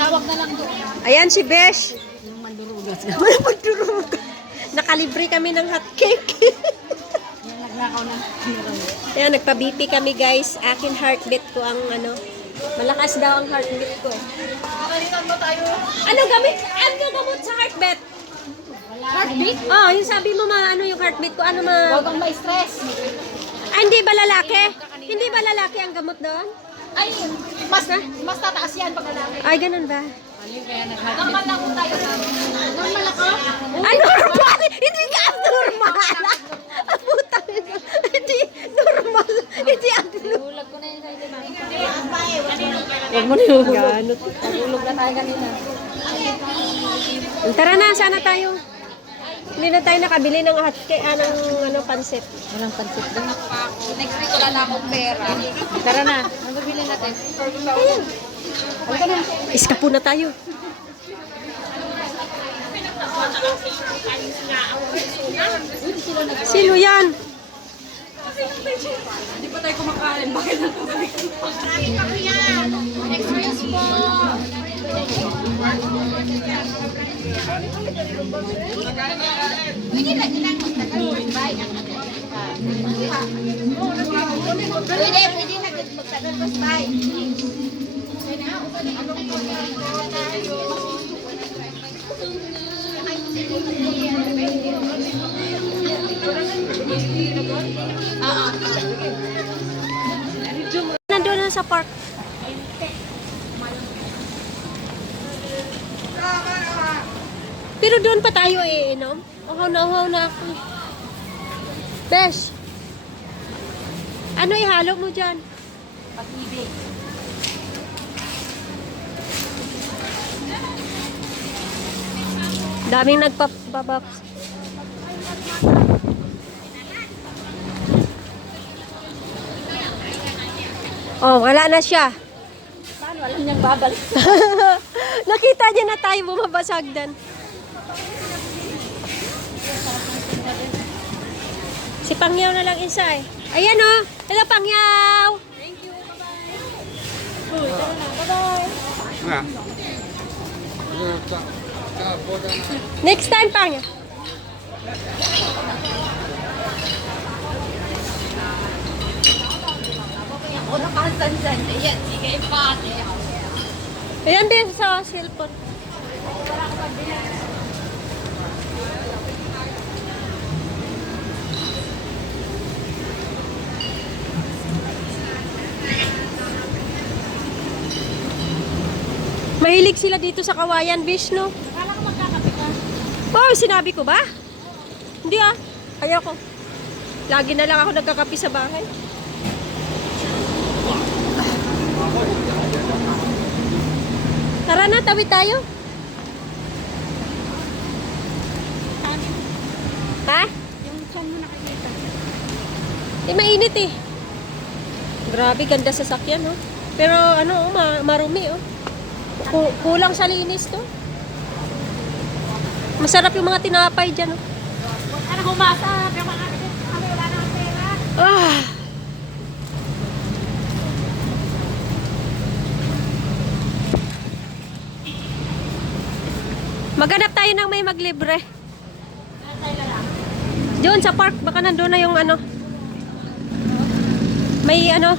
Tawag na lang doon. Ayan si Besh. Yung mandurugas. Wala pagdurog. Nakalibre kami ng hot cake. Yung nagnakaw ng. Ayan, nagpa-BP kami guys. Akin heartbeat ko ang ano. Malakas daw ang heartbeat ko. Kalitan mo tayo. Ano gamit? Ano gamot sa heartbeat? Heartbeat? Oh, yung sabi mo ma, ano yung heartbeat ko? Ano ma... Huwag kang ma-stress. Ah, hindi ba lalaki? Hindi ba lalaki ang gamot doon? Ay, mas, mas tataas yan pag lalaki. Ay, ganun ba? Normal lang po tayo sa... Normal ako? Ah, normal! Hindi ka abnormal! Putang ina. Hindi normal. Hindi abnormal. Hulag ko na yun sa Huwag mo nihulog. Ganot. Hulog na tayo kanina. Tara na, sana tayo. Hindi na tayo nakabili ng hot cake, ah, ng ano, pansit. Walang pansit doon. Next week wala na akong pera. Tara na. Ano bibili natin? Halika na. Iskapo na tayo. Sino yan? Hindi pa tayo kumakain. Bakit na ito? Experience Pwede pwede na magtagal mas bay. Nandun na sa park. Pero doon pa tayo eh, no? Uhaw na uhaw na ako. Besh! Ano ihalo mo dyan? Pag-ibig. Daming nagpapabaps. Oh, wala na siya. Paano alam niyang babalik? Nakita niya na tayo bumabasag dan. Si Pangyaw na lang isa eh. Ayan oh. Hello Pangyaw. Thank you. Bye-bye. Bye-bye. Next time Pangyaw. Ayan din sa cellphone. Mahilig sila dito sa Kawayan Beach, no? Akala ko magkakape ka. Oh, sinabi ko ba? Hindi ah. Ayoko. Lagi na lang ako nagkakapi sa bahay. Tara na, tawid tayo. Ha? Yung chan mo nakikita. Eh, mainit eh. Grabe, ganda sa sakyan, oh. Pero ano, oh, ma- marumi, oh. Ku- kulang sa linis to. Masarap yung mga tinapay dyan, oh. Ano humasa? Ah! Maghanap tayo ng may maglibre. Doon sa park, baka nandun na yung ano. May ano,